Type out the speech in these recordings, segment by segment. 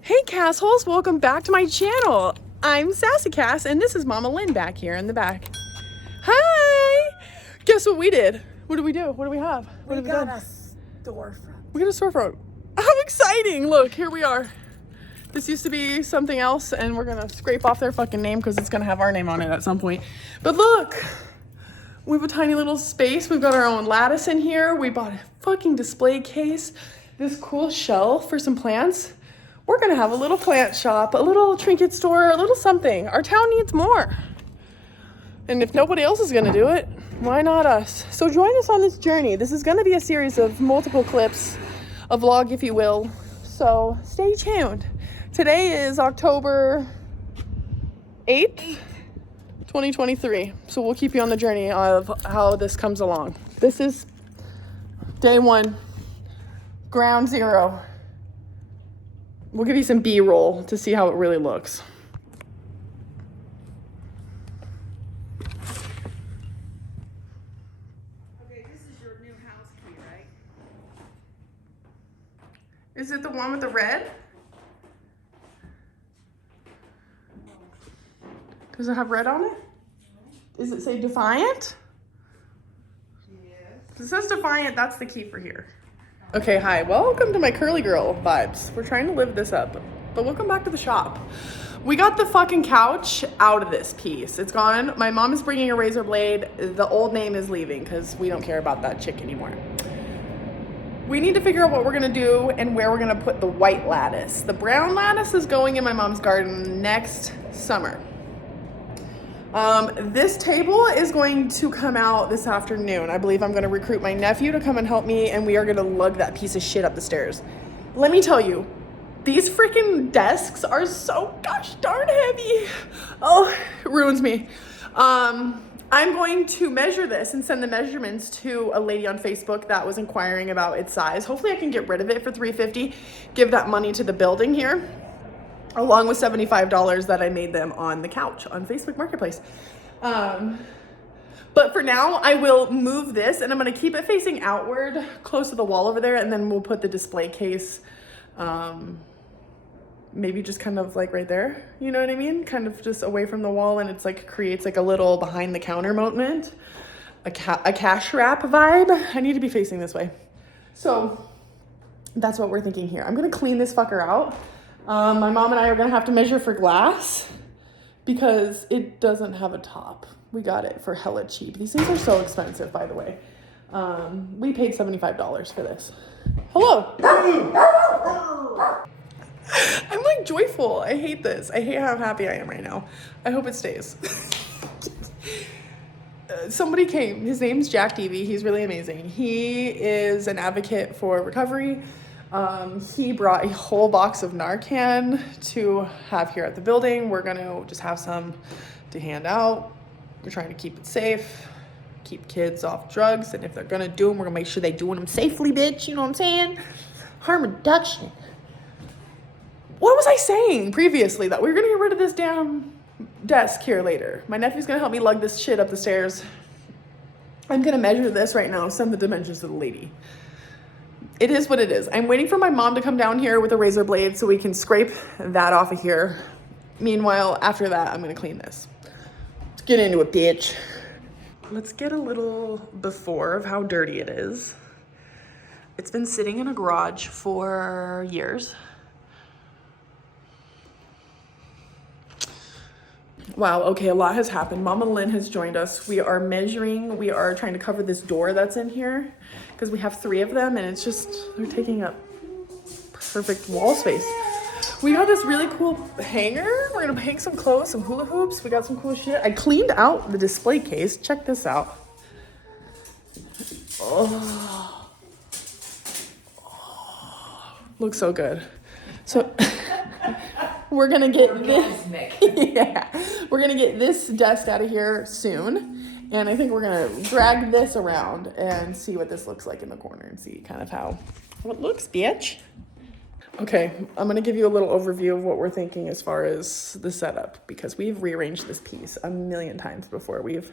Hey Cassholes, welcome back to my channel. I'm Sassy Cass and this is Mama Lynn back here in the back. Hi! Guess what we did? What did we do? What do we have? What have we got? A storefront. We got a storefront. How exciting! Look, here we are. This used to be something else and we're gonna scrape off their fucking name because it's gonna have our name on it at some point. But look, we have a tiny little space. We've got our own lattice in here. We bought a fucking display case, this cool shelf for some plants. We're gonna have a little plant shop, a little trinket store, a little something. Our town needs more. And if nobody else is gonna do it, why not us? So join us on this journey. This is gonna be a series of multiple clips, a vlog if you will. So stay tuned. Today is October 8th, 2023. So we'll keep you on the journey of how this comes along. This is day one, ground zero. We'll give you some B-roll to see how it really looks. Okay, this is your new house key, right? Is it the one with the red? Does it have red on it? Does it say Defiant? Yes. If it says Defiant, that's the key for here. Okay, hi, welcome to my curly girl vibes. We're trying to live this up, but welcome back to the shop. We got the fucking couch out of this piece. It's gone. My mom is bringing a razor blade. The old name is leaving because we don't care about that chick anymore. We need to figure out what we're gonna do and where we're gonna put the white lattice. The brown lattice is going in my mom's garden next summer. This table is going to come out this afternoon. I believe I'm going to recruit my nephew to come and help me, and we are going to lug that piece of shit up the stairs. Let me tell you, these freaking desks are so gosh darn heavy. Oh, it ruins me. I'm going to measure this and send the measurements to a lady on Facebook that was inquiring about its size. Hopefully I can get rid of it for $350, give that money to the building here, along with $75 that I made them on the couch on Facebook Marketplace. But for now, I will move this and I'm gonna keep it facing outward, close to the wall over there, and then we'll put the display case, maybe just kind of like right there, you know what I mean? Kind of just away from the wall, and it's like creates like a little behind the counter moment, a cash wrap vibe. I need to be facing this way. So that's what we're thinking here. I'm gonna clean this fucker out. My mom and I are gonna have to measure for glass because it doesn't have a top. We got it for hella cheap. These things are so expensive, by the way. We paid $75 for this. Hello. I'm like joyful. I hate this. I hate how happy I am right now. I hope it stays. Somebody came. His name's Jack Devey. He's really amazing. He is an advocate for recovery. He brought a whole box of Narcan to have here at the building. We're gonna just have some to hand out. We're trying to keep it safe, keep kids off drugs, and if they're gonna do them, we're gonna make sure they're doing them safely, bitch. You know what I'm saying? Harm reduction. What was I saying previously? That we were gonna get rid of this damn desk here later. My nephew's gonna help me lug this shit up the stairs. I'm gonna measure this right now, send the dimensions to the lady. It is what it is. I'm waiting for my mom to come down here with a razor blade so we can scrape that off of here. Meanwhile, after that, I'm gonna clean this. Let's get into it, bitch. Let's get a little before of how dirty it is. It's been sitting in a garage for years. Wow, okay, a lot has happened. Mama Lynn has joined us. We are measuring, we are trying to cover this door that's in here because we have 3 of them and it's just, they're taking up perfect wall space. We got this really cool hanger. We're gonna hang some clothes, some hula hoops. We got some cool shit. I cleaned out the display case. Check this out. Oh, looks so good. So we're gonna get this. Yeah, we're gonna get this desk out of here soon, and I think we're gonna drag this around and see what this looks like in the corner and see kind of how it looks, bitch. Okay, I'm gonna give you a little overview of what we're thinking as far as the setup because we've rearranged this piece a million times before. We've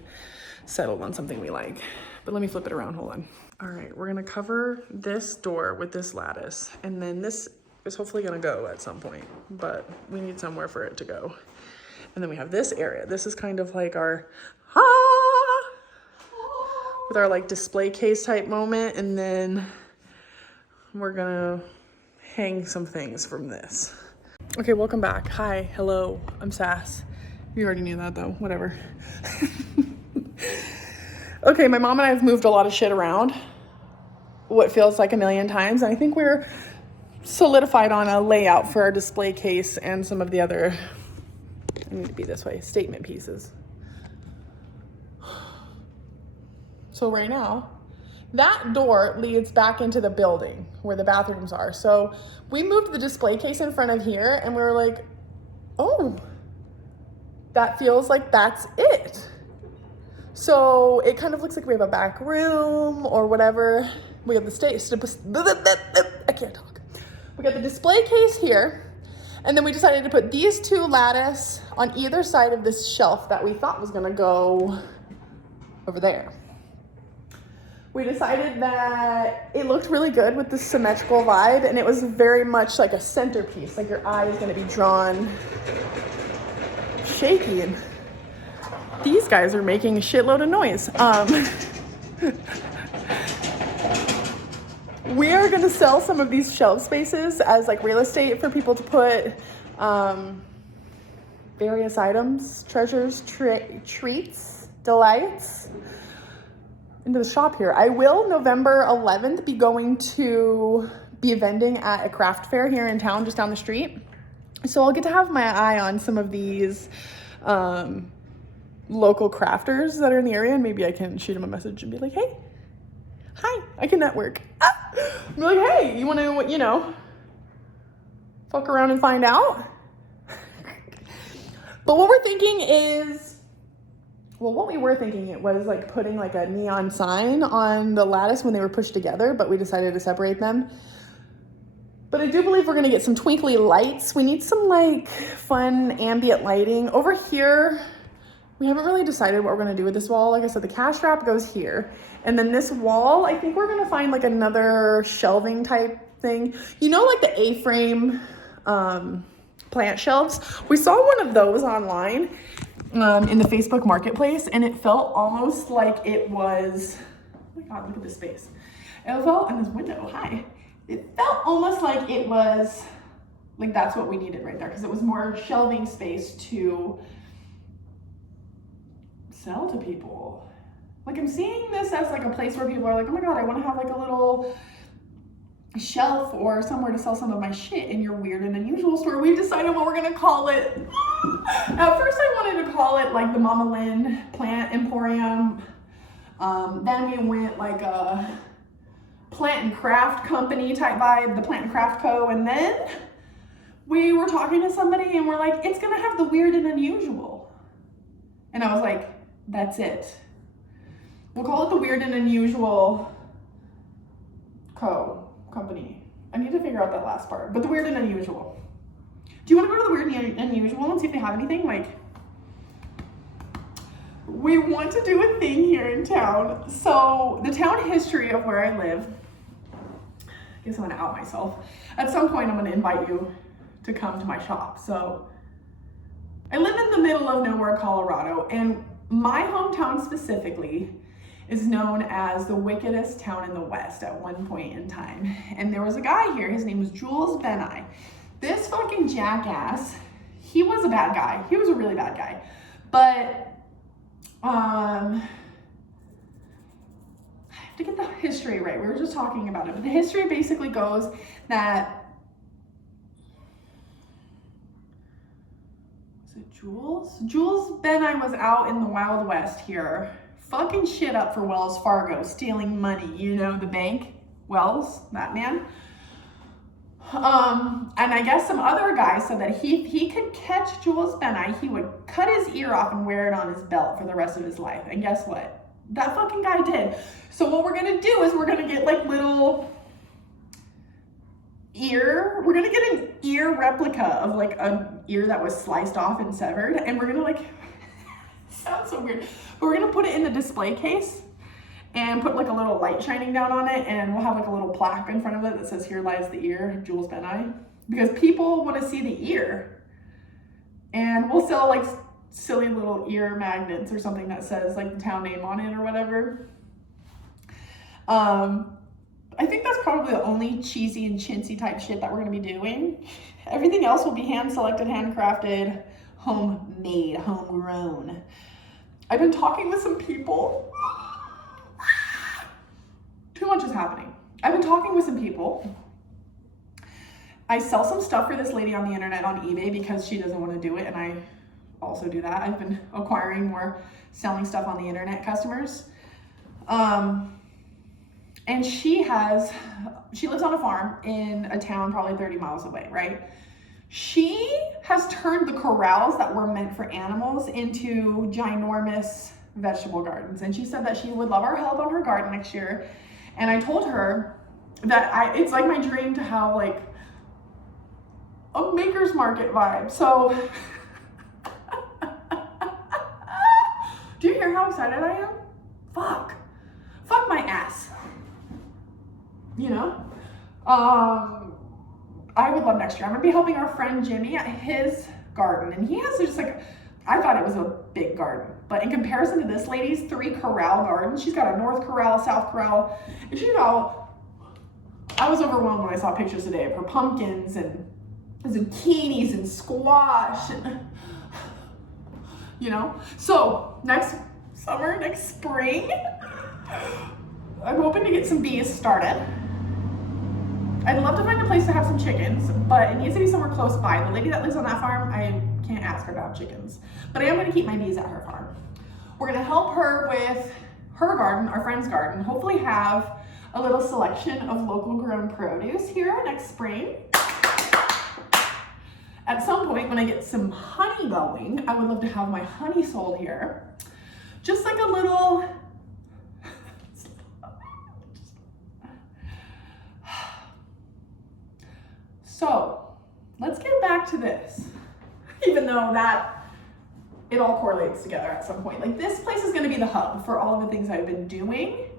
settled on something we like. But let me flip it around, hold on. All right, we're gonna cover this door with this lattice, and then this is hopefully gonna go at some point, but we need somewhere for it to go. And then we have this area. This is kind of like our, with our like display case type moment, and then we're gonna hang some things from this. Okay, welcome back. Hi, hello, I'm Sass. You already knew that though, whatever. Okay, my mom and I have moved a lot of shit around, what feels like a million times. And I think we're solidified on a layout for our display case and some of the other, I need to be this way, statement pieces. So right now, that door leads back into the building where the bathrooms are. So we moved the display case in front of here and we were like, oh, that feels like that's it. So it kind of looks like we have a back room or whatever. We have the I can't talk. We got the display case here. And then we decided to put these two lattice on either side of this shelf that we thought was gonna go over there. We decided that it looked really good with the symmetrical vibe, and it was very much like a centerpiece, like your eye is gonna be drawn shaky, and these guys are making a shitload of noise. We are gonna sell some of these shelf spaces as like real estate for people to put various items, treasures, treats, delights into the shop here. I will November 11th be going to be vending at a craft fair here in town just down the street. So I'll get to have my eye on some of these local crafters that are in the area, and maybe I can shoot them a message and be like, hey, hi, I can network. Be like, hey, you want to, you know, fuck around and find out? But what we're thinking is, well, what we were thinking it was like putting like a neon sign on the lattice when they were pushed together, but we decided to separate them. But I do believe we're gonna get some twinkly lights. We need some like fun ambient lighting. Over here, we haven't really decided what we're gonna do with this wall. Like I said, the cash wrap goes here. And then this wall, I think we're gonna find like another shelving type thing. You know, like the A-frame plant shelves? We saw one of those online in the Facebook marketplace, and it felt almost like it was, oh my God, look at this space. It felt, and this window, hi. It felt almost like it was, like that's what we needed right there, because it was more shelving space to sell to people. Like I'm seeing this as like a place where people are like, oh my God, I want to have like a little shelf or somewhere to sell some of my shit in your weird and unusual store. We've decided what we're gonna call it. At first I wanted to call it like the Mama Lynn Plant Emporium. Then we went like a plant and craft company type vibe, the Plant and Craft Co. And then we were talking to somebody and we're like, it's gonna have the weird and unusual. And I was like, that's it. We'll call it the Weird and Unusual Company. I need to figure out that last part, but the Weird and Unusual. Do you want to go to the Weird and Unusual and see if they have anything? Like, we want to do a thing here in town. So the town history of where I live, I guess I'm gonna out myself. At some point, I'm gonna invite you to come to my shop. So I live in the middle of nowhere, Colorado, and my hometown specifically is known as the wickedest town in the West at one point in time. And there was a guy here, his name was Jules Ben-I. This fucking jackass, he was a bad guy. He was a really bad guy. But, I have to get the history right. We were just talking about it. But the history basically goes that, was it Jules? Jules Ben-I was out in the Wild West here, fucking shit up for Wells Fargo, stealing money, you know, the bank, Wells, that man. And I guess some other guy said that he could catch Jules Ben-I, he would cut his ear off and wear it on his belt for the rest of his life. And guess what? That fucking guy did. So what we're gonna do is we're gonna get like little we're gonna get an ear replica of like an ear that was sliced off and severed, and we're gonna like Sounds so weird. But we're gonna put it in the display case and put like a little light shining down on it, and we'll have like a little plaque in front of it that says "Here lies the ear, Jules Ben I," because people want to see the ear. And we'll sell like silly little ear magnets or something that says like the town name on it or whatever. I think that's probably the only cheesy and chintzy type shit that we're gonna be doing. Everything else will be hand selected, handcrafted, homemade, homegrown. I've been talking with some people. Too much is happening. I've been talking with some people. I sell some stuff for this lady on the internet on eBay because she doesn't want to do it, and I also do that. I've been acquiring more selling stuff on the internet customers. And she lives on a farm in a town probably 30 miles away, right? She has turned the corrals that were meant for animals into ginormous vegetable gardens. And she said that she would love our help on her garden next year. And I told her that it's like my dream to have like a maker's market vibe. So, do you hear how excited I am? Fuck my ass. You know? I would love next year. I'm gonna be helping our friend Jimmy at his garden. And he has just like, I thought it was a big garden. But in comparison to this lady's 3 corral gardens, she's got a north corral, south corral, and she's got, I was overwhelmed when I saw pictures today of her pumpkins and zucchinis and squash, and, you know? So next summer, next spring, I'm hoping to get some bees started. I'd love to find a place to have some chickens, but it needs to be somewhere close by. The lady that lives on that farm, I can't ask her to have chickens, but I am gonna keep my bees at her farm. We're gonna help her with her garden, our friend's garden, hopefully have a little selection of local grown produce here next spring. At some point when I get some honey going, I would love to have my honey sold here. Just like a little, so let's get back to this, even though that it all correlates together at some point. Like this place is gonna be the hub for all of the things I've been doing.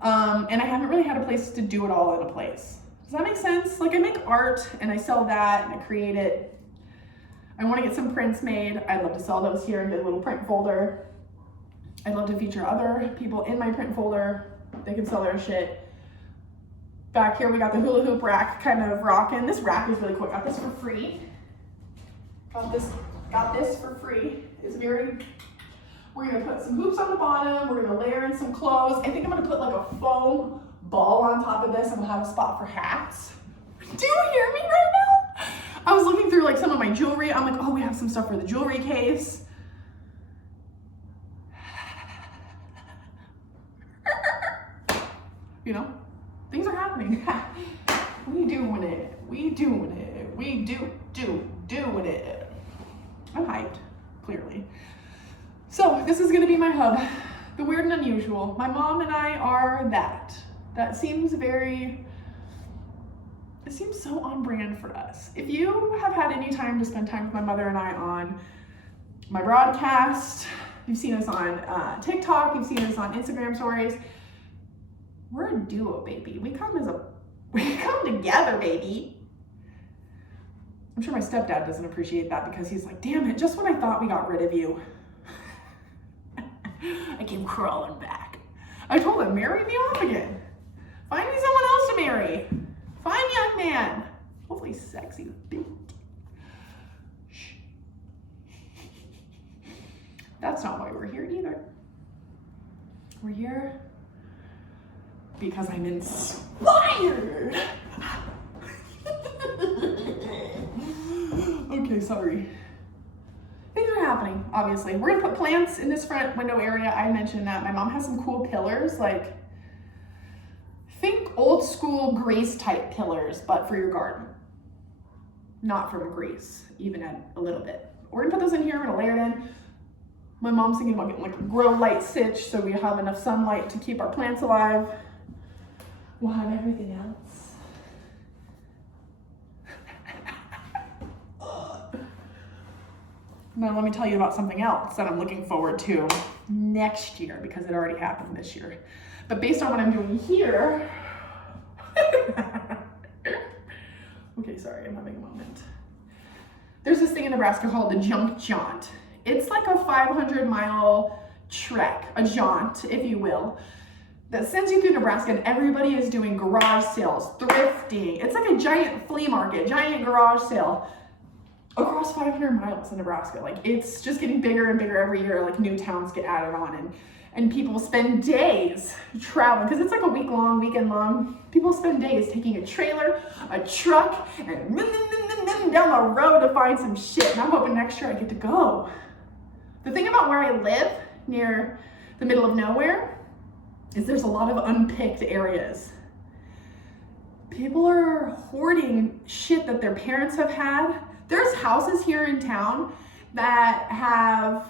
And I haven't really had a place to do it all in a place. Does that make sense? Like I make art and I sell that and I create it. I wanna get some prints made. I'd love to sell those here and get a little print folder. I'd love to feature other people in my print folder. They can sell their shit. Back here, we got the hula hoop rack kind of rocking. This rack is really cool. Got this for free. Got this for free. It's very, we're gonna put some hoops on the bottom. We're gonna layer in some clothes. I think I'm gonna put like a foam ball on top of this and we'll have a spot for hats. Do you hear me right now? I was looking through like some of my jewelry. I'm like, oh, we have some stuff for the jewelry case. You know, things are happening. We doing it. We doing it. We doing it. I'm hyped, clearly. So this is gonna be my hub. The weird and unusual. My mom and I are that. That seems very, it seems so on brand for us. If you have had any time to spend time with my mother and I on my broadcast, you've seen us on TikTok, you've seen us on Instagram stories, we're a duo, baby. We come together, baby. I'm sure my stepdad doesn't appreciate that because he's like, damn it, just when I thought we got rid of you, I came crawling back. I told him, marry me off again. Find me someone else to marry. Fine young man. Hopefully sexy as bitch. Shh. That's not why we're here either. We're here because I'm inspired. Okay, sorry. Things are happening, obviously. We're gonna put plants in this front window area. I mentioned that. My mom has some cool pillars, like, think old school Greece type pillars, but for your garden. Not from Greece, even a little bit. We're gonna put those in here, we're gonna layer it in. My mom's thinking about getting like a grow light stitch so we have enough sunlight to keep our plants alive. We'll have everything else. Now let me tell you about something else that I'm looking forward to next year because it already happened this year. But based on what I'm doing here, okay, sorry, I'm having a moment. There's this thing in Nebraska called the Junk Jaunt. It's like a 500-mile trek, a jaunt, if you will, that sends you through Nebraska, and everybody is doing garage sales, thrifting. It's like a giant flea market, giant garage sale across 500 miles in Nebraska. Like, it's just getting bigger and bigger every year. Like, new towns get added on, and people spend days traveling, because it's like a week long, weekend long. People spend days taking a trailer, a truck, and down the road to find some shit. And I'm hoping next year I get to go. The thing about where I live, near the middle of nowhere, is there's a lot of unpicked areas. People are hoarding shit that their parents have had. There's houses here in town that have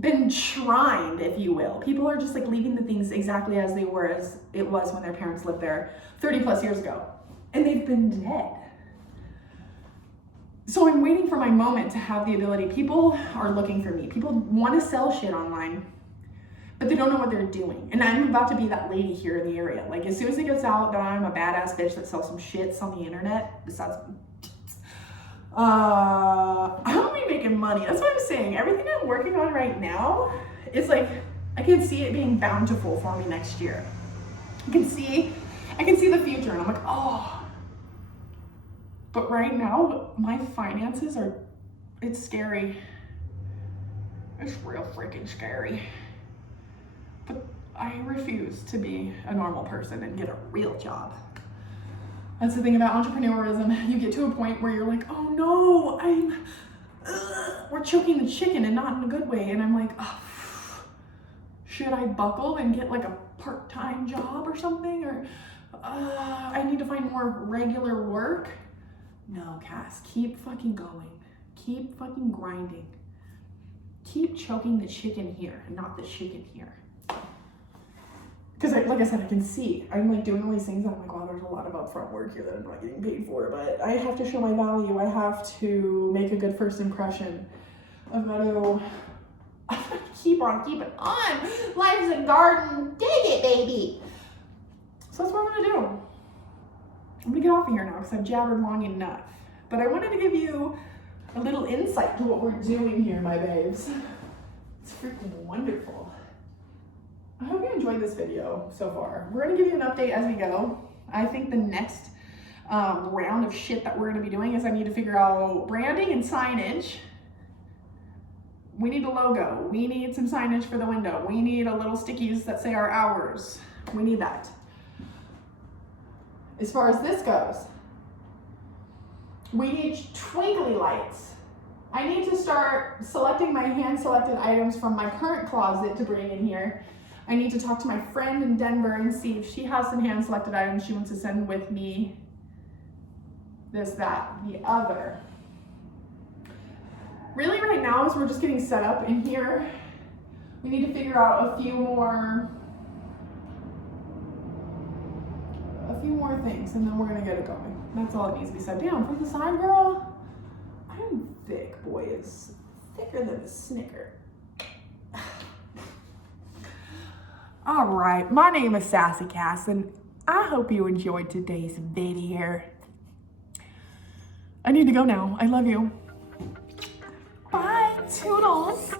been shrined, if you will. People are just like leaving the things exactly as they were, as it was when their parents lived there 30 plus years ago. And they've been dead. So I'm waiting for my moment to have the ability. People are looking for me. People want to sell shit online, but they don't know what they're doing. And I'm about to be that lady here in the area. Like, as soon as it gets out that I'm a badass bitch that sells some shits on the internet, besides, I'm gonna be making money. That's what I'm saying. Everything I'm working on right now is like, I can see it being bountiful for me next year. I can see the future, and I'm like, oh. But right now, my finances are, it's scary. It's real freaking scary. But I refuse to be a normal person and get a real job. That's the thing about entrepreneurism. You get to a point where you're like, oh no, we're choking the chicken, and not in a good way. And I'm like, oh, should I buckle and get like a part-time job or something? Or I need to find more regular work? No, Cass, keep fucking going. Keep fucking grinding. Keep choking the chicken here and not the chicken here. Because like I said, I can see. I'm like doing all these things, and I'm like, wow, there's a lot of upfront work here that I'm not getting paid for, but I have to show my value. I have to make a good first impression. I've got to keep on keeping on. Life's a garden. Dig it, baby. So that's what I'm gonna do. I'm gonna get off of here now because I've jabbered long enough. But I wanted to give you a little insight to what we're doing here, my babes. It's freaking wonderful. I hope you enjoyed this video so far. We're gonna give you an update as we go. I think the next round of shit that we're gonna be doing is I need to figure out branding and signage. We need a logo. We need some signage for the window. We need a little stickies that say our hours. We need that. As far as this goes, we need twinkly lights. I need to start selecting my hand-selected items from my current closet to bring in here. I need to talk to my friend in Denver and see if she has some hand-selected items she wants to send with me. This, that, the other. Really right now, as we're just getting set up in here, we need to figure out a few more things, and then we're gonna get it going. That's all it needs to be said. Damn, from the side, girl, I'm thick, boy. It's thicker than a Snicker. All right, my name is Sassy Cass, and I hope you enjoyed today's video. I need to go now. I love you. Bye, toodles.